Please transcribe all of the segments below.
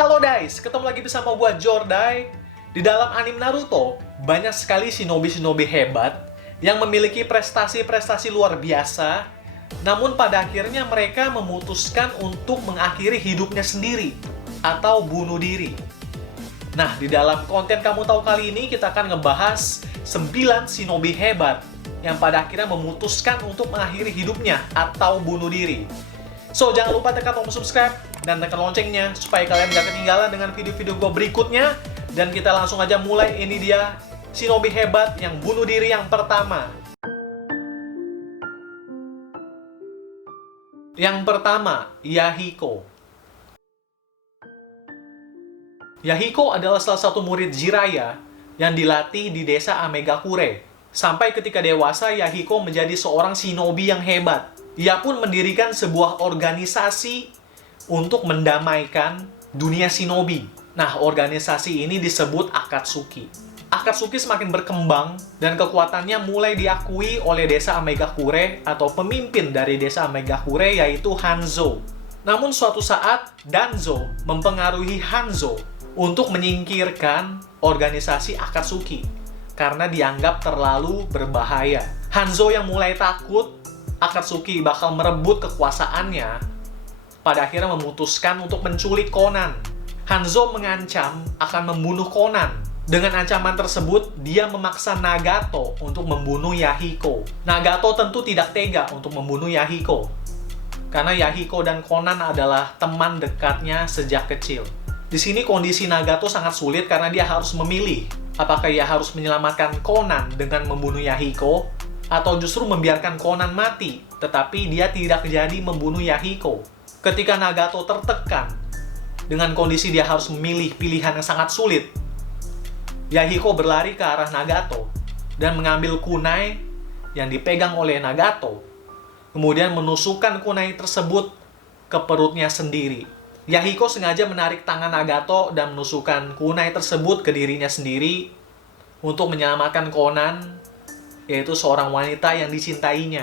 Halo guys, ketemu lagi bersama gua Jordai. Di dalam anime Naruto, banyak sekali shinobi-shinobi hebat yang memiliki prestasi-prestasi luar biasa. Namun pada akhirnya mereka memutuskan untuk mengakhiri hidupnya sendiri atau bunuh diri. Nah, di dalam konten Kamu Tahu kali ini kita akan ngebahas 9 shinobi hebat yang pada akhirnya memutuskan untuk mengakhiri hidupnya atau bunuh diri. So, jangan lupa tekan tombol subscribe dan tekan loncengnya supaya kalian gak ketinggalan dengan video-video gue berikutnya. Dan kita langsung aja mulai. Ini dia shinobi hebat yang bunuh diri yang pertama. Yang pertama, Yahiko. Yahiko adalah salah satu murid Jiraiya yang dilatih di desa Amegakure. Sampai ketika dewasa, Yahiko menjadi seorang shinobi yang hebat. Ia pun mendirikan sebuah organisasi untuk mendamaikan dunia shinobi. Nah, organisasi ini disebut Akatsuki. Akatsuki semakin berkembang dan kekuatannya mulai diakui oleh desa Amegakure atau pemimpin dari desa Amegakure yaitu Hanzo. Namun suatu saat Danzo mempengaruhi Hanzo untuk menyingkirkan organisasi Akatsuki karena dianggap terlalu berbahaya. Hanzo yang mulai takut Akatsuki bakal merebut kekuasaannya, pada akhirnya memutuskan untuk menculik Konan. Hanzo mengancam akan membunuh Konan. Dengan ancaman tersebut, dia memaksa Nagato untuk membunuh Yahiko. Nagato tentu tidak tega untuk membunuh Yahiko, karena Yahiko dan Konan adalah teman dekatnya sejak kecil. Di sini kondisi Nagato sangat sulit karena dia harus memilih, apakah ia harus menyelamatkan Konan dengan membunuh Yahiko, atau justru membiarkan Konan mati, tetapi dia tidak jadi membunuh Yahiko. Ketika Nagato tertekan, dengan kondisi dia harus memilih pilihan yang sangat sulit, Yahiko berlari ke arah Nagato dan mengambil kunai yang dipegang oleh Nagato, kemudian menusukkan kunai tersebut ke perutnya sendiri. Yahiko sengaja menarik tangan Nagato dan menusukkan kunai tersebut ke dirinya sendiri untuk menyelamatkan Konan, yaitu seorang wanita yang dicintainya.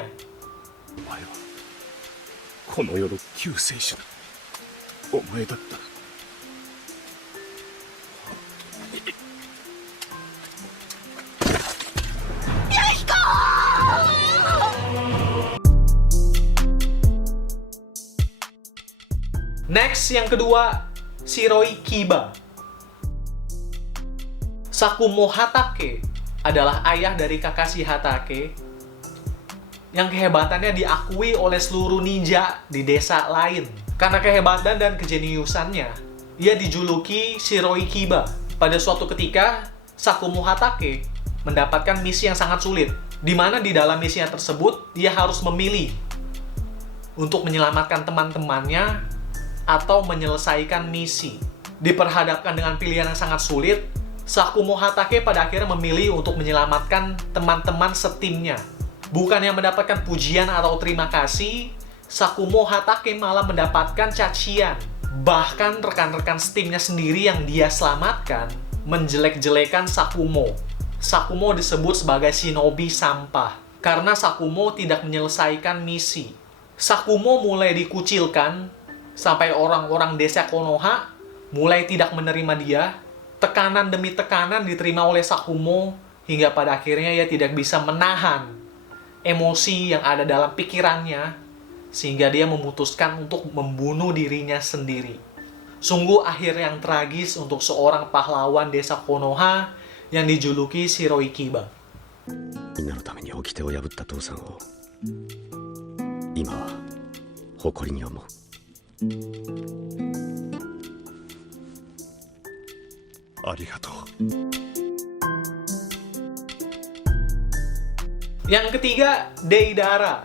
Next, yang kedua, Shiroi Kiba. Sakumo Hatake adalah ayah dari Kakashi Hatake yang kehebatannya diakui oleh seluruh ninja di desa lain. Karena kehebatan dan kejeniusannya, ia dijuluki Shiroi Kiba. Pada suatu ketika, Sakumo Hatake mendapatkan misi yang sangat sulit, di mana di dalam misinya tersebut, ia harus memilih untuk menyelamatkan teman-temannya atau menyelesaikan misi. Diperhadapkan dengan pilihan yang sangat sulit, Sakumo Hatake pada akhirnya memilih untuk menyelamatkan teman-teman setimnya. Bukan yang mendapatkan pujian atau terima kasih, Sakumo Hatake malah mendapatkan cacian. Bahkan rekan-rekan setimnya sendiri yang dia selamatkan menjelek-jelekan Sakumo. Sakumo disebut sebagai shinobi sampah karena Sakumo tidak menyelesaikan misi. Sakumo mulai dikucilkan sampai orang-orang desa Konoha mulai tidak menerima dia. Tekanan demi tekanan diterima oleh Sakumo hingga pada akhirnya ia tidak bisa menahan emosi yang ada dalam pikirannya sehingga dia memutuskan untuk membunuh dirinya sendiri. Sungguh akhir yang tragis untuk seorang pahlawan desa Konoha yang dijuluki Shiroi Kiba. Yang ketiga, Deidara.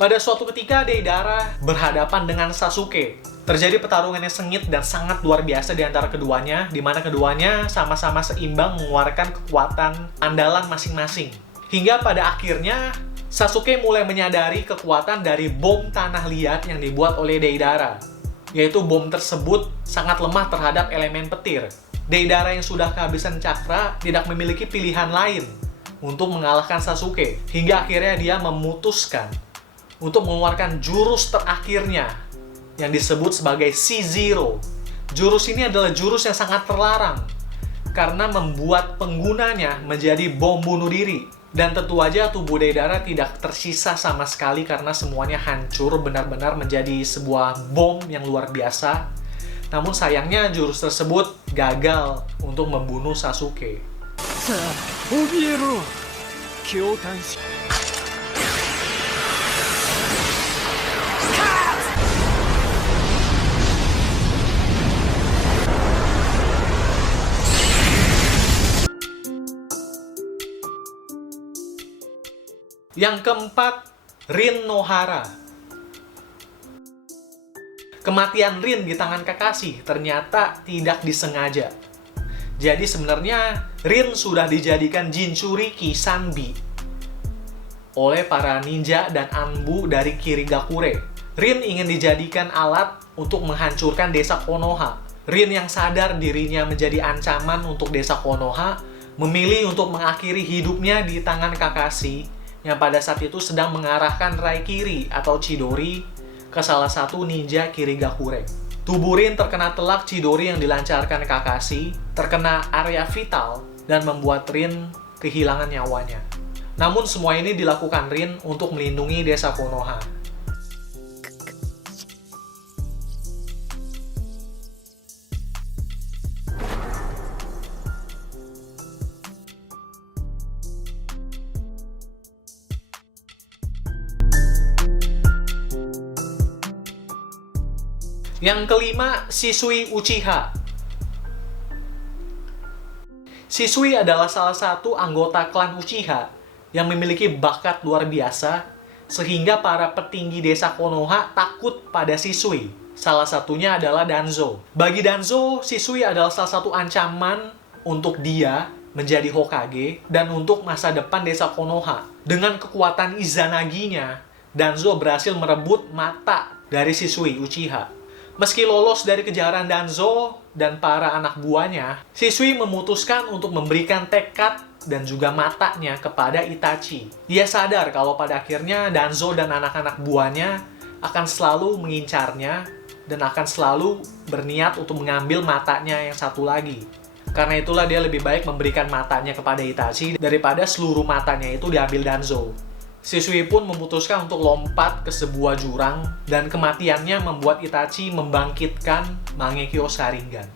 Pada suatu ketika, Deidara berhadapan dengan Sasuke. Terjadi pertarungan yang sengit dan sangat luar biasa di antara keduanya, di mana keduanya sama-sama seimbang mengeluarkan kekuatan andalan masing-masing. Hingga pada akhirnya, Sasuke mulai menyadari kekuatan dari bom tanah liat yang dibuat oleh Deidara. Yaitu bom tersebut sangat lemah terhadap elemen petir. Deidara yang sudah kehabisan cakra tidak memiliki pilihan lain untuk mengalahkan Sasuke. Hingga akhirnya dia memutuskan untuk mengeluarkan jurus terakhirnya, yang disebut sebagai C0. Jurus ini adalah jurus yang sangat terlarang karena membuat penggunanya menjadi bom bunuh diri. Dan tentu aja tubuh Deidara tidak tersisa sama sekali karena semuanya hancur, benar-benar menjadi sebuah bom yang luar biasa. Namun sayangnya jurus tersebut gagal untuk membunuh Sasuke. Yang keempat, Rin Nohara. Kematian Rin di tangan Kakashi ternyata tidak disengaja. Jadi sebenarnya Rin sudah dijadikan Jinchuriki Sanbi oleh para ninja dan Anbu dari Kirigakure. Rin ingin dijadikan alat untuk menghancurkan desa Konoha. Rin yang sadar dirinya menjadi ancaman untuk desa Konoha, memilih untuk mengakhiri hidupnya di tangan Kakashi yang pada saat itu sedang mengarahkan Raikiri atau Chidori ke salah satu ninja Kirigakure. Tubuh Rin terkena telak Chidori yang dilancarkan Kakashi, terkena area vital, dan membuat Rin kehilangan nyawanya. Namun semua ini dilakukan Rin untuk melindungi desa Konoha. Yang kelima, Shisui Uchiha. Shisui adalah salah satu anggota klan Uchiha yang memiliki bakat luar biasa sehingga para petinggi desa Konoha takut pada Shisui. Salah satunya adalah Danzo. Bagi Danzo, Shisui adalah salah satu ancaman untuk dia menjadi Hokage dan untuk masa depan desa Konoha. Dengan kekuatan Izanaginya, Danzo berhasil merebut mata dari Shisui Uchiha. Meski lolos dari kejaran Danzo dan para anak buahnya, Shisui memutuskan untuk memberikan tekad dan juga matanya kepada Itachi. Ia sadar kalau pada akhirnya Danzo dan anak-anak buahnya akan selalu mengincarnya dan akan selalu berniat untuk mengambil matanya yang satu lagi. Karena itulah dia lebih baik memberikan matanya kepada Itachi daripada seluruh matanya itu diambil Danzo. Shisui pun memutuskan untuk lompat ke sebuah jurang dan kematiannya membuat Itachi membangkitkan Mangekyo Sharingan.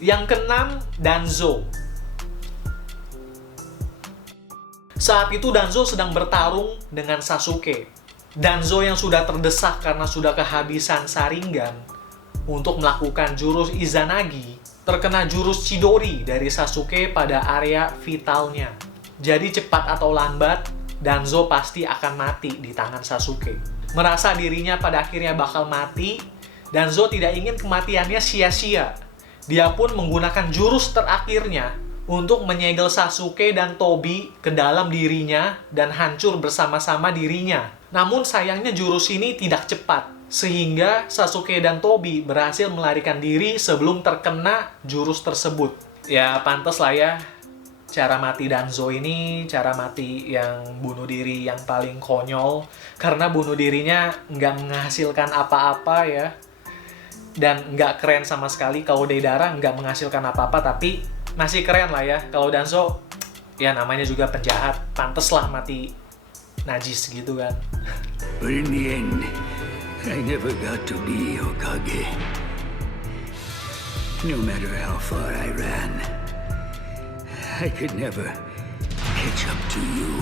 Yang keenam, Danzo. Saat itu Danzo sedang bertarung dengan Sasuke. Danzo yang sudah terdesak karena sudah kehabisan Sharingan untuk melakukan jurus Izanagi, terkena jurus Chidori dari Sasuke pada area vitalnya. Jadi cepat atau lambat, Danzo pasti akan mati di tangan Sasuke. Merasa dirinya pada akhirnya bakal mati, Danzo tidak ingin kematiannya sia-sia. Dia pun menggunakan jurus terakhirnya untuk menyegel Sasuke dan Tobi ke dalam dirinya dan hancur bersama-sama dirinya. Namun sayangnya jurus ini tidak cepat, sehingga Sasuke dan Tobi berhasil melarikan diri sebelum terkena jurus tersebut. Ya pantas lah ya, cara mati Danzo ini cara mati yang bunuh diri yang paling konyol, karena bunuh dirinya nggak menghasilkan apa-apa ya, dan nggak keren sama sekali. Kalau Deidara nggak menghasilkan apa-apa, tapi masih keren lah ya. Kalau Danzo, ya namanya juga penjahat, pantes lah mati najis gitu kan. But in the end, I never got to be Hokage. No matter how far I ran, I could never catch up to you.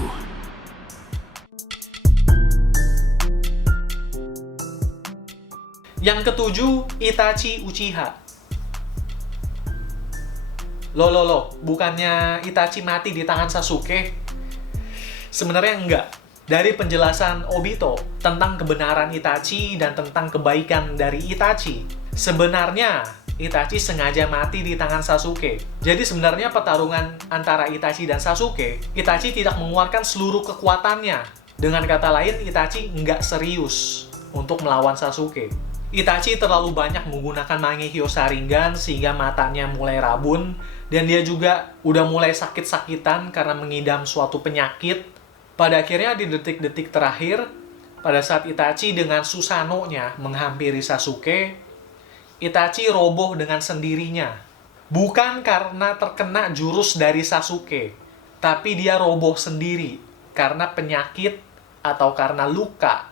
Yang ketujuh, Itachi Uchiha. Loh, bukannya Itachi mati di tangan Sasuke? Sebenarnya enggak. Dari penjelasan Obito tentang kebenaran Itachi dan tentang kebaikan dari Itachi, sebenarnya Itachi sengaja mati di tangan Sasuke. Jadi sebenarnya pertarungan antara Itachi dan Sasuke, Itachi tidak mengeluarkan seluruh kekuatannya. Dengan kata lain, Itachi nggak serius untuk melawan Sasuke. Itachi terlalu banyak menggunakan Mangekyo Sharingan sehingga matanya mulai rabun, dan dia juga udah mulai sakit-sakitan karena mengidam suatu penyakit. Pada akhirnya di detik-detik terakhir, pada saat Itachi dengan Susanoo-nya menghampiri Sasuke, Itachi roboh dengan sendirinya. Bukan karena terkena jurus dari Sasuke, tapi dia roboh sendiri karena penyakit atau karena luka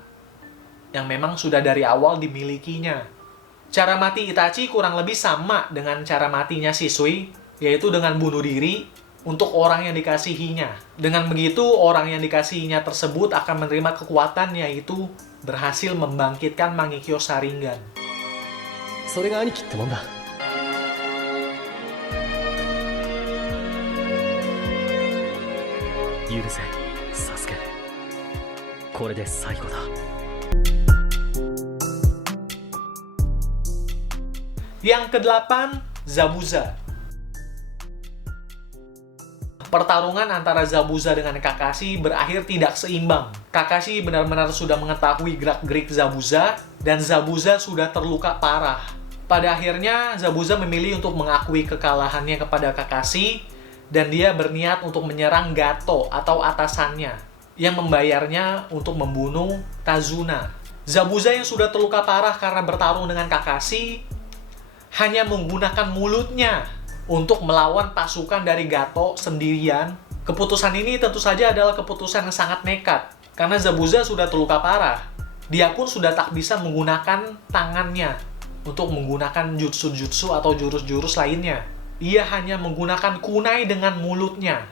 yang memang sudah dari awal dimilikinya. Cara mati Itachi kurang lebih sama dengan cara matinya Shisui, yaitu dengan bunuh diri untuk orang yang dikasihinya. Dengan begitu, orang yang dikasihinya tersebut akan menerima kekuatan, yaitu berhasil membangkitkan Mangekyo Sharingan. それが兄貴ってもんだ。許せ、サスケ。これで最後だ。Yang ke-8, Zabuza. Pertarungan antara Zabuza dengan Kakashi berakhir tidak seimbang. Kakashi benar-benar sudah mengetahui gerak-gerik Zabuza, dan Zabuza sudah terluka parah. Pada akhirnya, Zabuza memilih untuk mengakui kekalahannya kepada Kakashi, dan dia berniat untuk menyerang Gato atau atasannya, yang membayarnya untuk membunuh Tazuna. Zabuza yang sudah terluka parah karena bertarung dengan Kakashi, hanya menggunakan mulutnya untuk melawan pasukan dari Gato sendirian. Keputusan ini tentu saja adalah keputusan yang sangat nekat, karena Zabuza sudah terluka parah. Dia pun sudah tak bisa menggunakan tangannya untuk menggunakan jutsu-jutsu atau jurus-jurus lainnya. Ia hanya menggunakan kunai dengan mulutnya.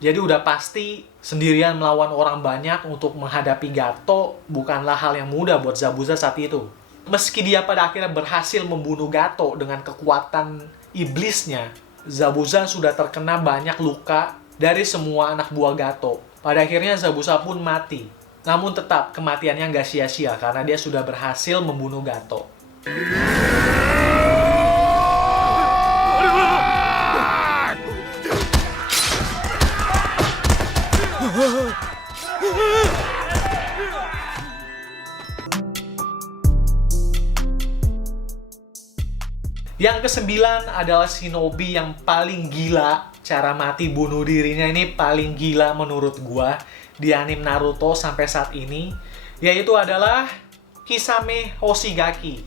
Jadi udah pasti sendirian melawan orang banyak untuk menghadapi Gato bukanlah hal yang mudah buat Zabuza saat itu. Meski dia pada akhirnya berhasil membunuh Gato dengan kekuatan iblisnya, Zabuza sudah terkena banyak luka dari semua anak buah Gato. Pada akhirnya Zabuza pun mati. Namun tetap kematiannya nggak sia-sia karena dia sudah berhasil membunuh Gato. Yang ke-9 adalah shinobi yang paling gila. Cara mati bunuh dirinya ini paling gila menurut gua di anime Naruto sampai saat ini, yaitu adalah Kisame Hoshigaki.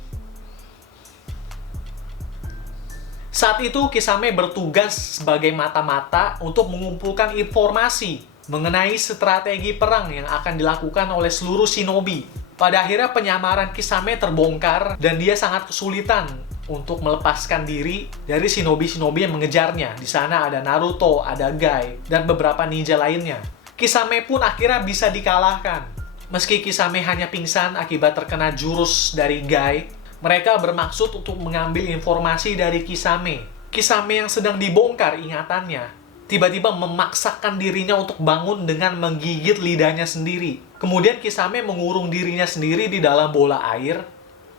Saat itu Kisame bertugas sebagai mata-mata untuk mengumpulkan informasi mengenai strategi perang yang akan dilakukan oleh seluruh shinobi. Pada akhirnya penyamaran Kisame terbongkar dan dia sangat kesulitan untuk melepaskan diri dari shinobi-shinobi yang mengejarnya. Di sana ada Naruto, ada Guy, dan beberapa ninja lainnya. Kisame pun akhirnya bisa dikalahkan. Meski Kisame hanya pingsan akibat terkena jurus dari Guy, mereka bermaksud untuk mengambil informasi dari Kisame. Kisame yang sedang dibongkar ingatannya, tiba-tiba memaksakan dirinya untuk bangun dengan menggigit lidahnya sendiri. Kemudian Kisame mengurung dirinya sendiri di dalam bola air,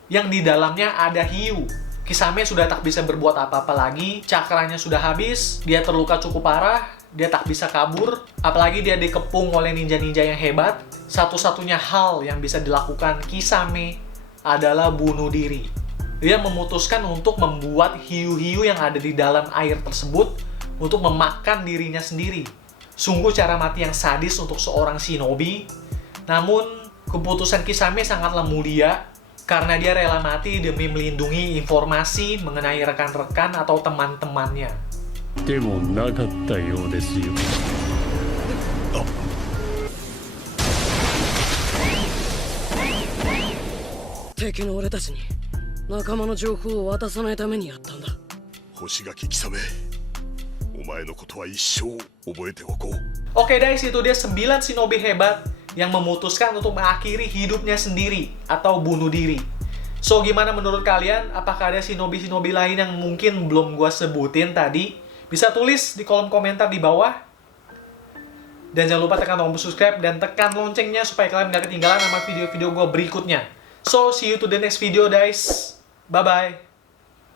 yang di dalamnya ada hiu. Kisame sudah tak bisa berbuat apa-apa lagi, cakranya sudah habis, dia terluka cukup parah, dia tak bisa kabur, apalagi dia dikepung oleh ninja-ninja yang hebat. Satu-satunya hal yang bisa dilakukan Kisame adalah bunuh diri. Dia memutuskan untuk membuat hiu-hiu yang ada di dalam air tersebut untuk memakan dirinya sendiri. Sungguh cara mati yang sadis untuk seorang shinobi, namun keputusan Kisame sangatlah mulia, karena dia rela mati demi melindungi informasi mengenai rekan-rekan atau teman-temannya. でもなかったようですよ。敵の俺たちに仲間の情報を渡さないためにやったんだ。星垣貴様、お前のことは一生覚えておこう。 Oke guys, itu dia 9 shinobi hebat yang memutuskan untuk mengakhiri hidupnya sendiri atau bunuh diri. So, gimana menurut kalian? Apakah ada shinobi-shinobi lain yang mungkin belum gua sebutin tadi? Bisa tulis di kolom komentar di bawah. Dan jangan lupa tekan tombol subscribe dan tekan loncengnya supaya kalian gak ketinggalan sama video-video gua berikutnya. So, see you to the next video guys. Bye-bye.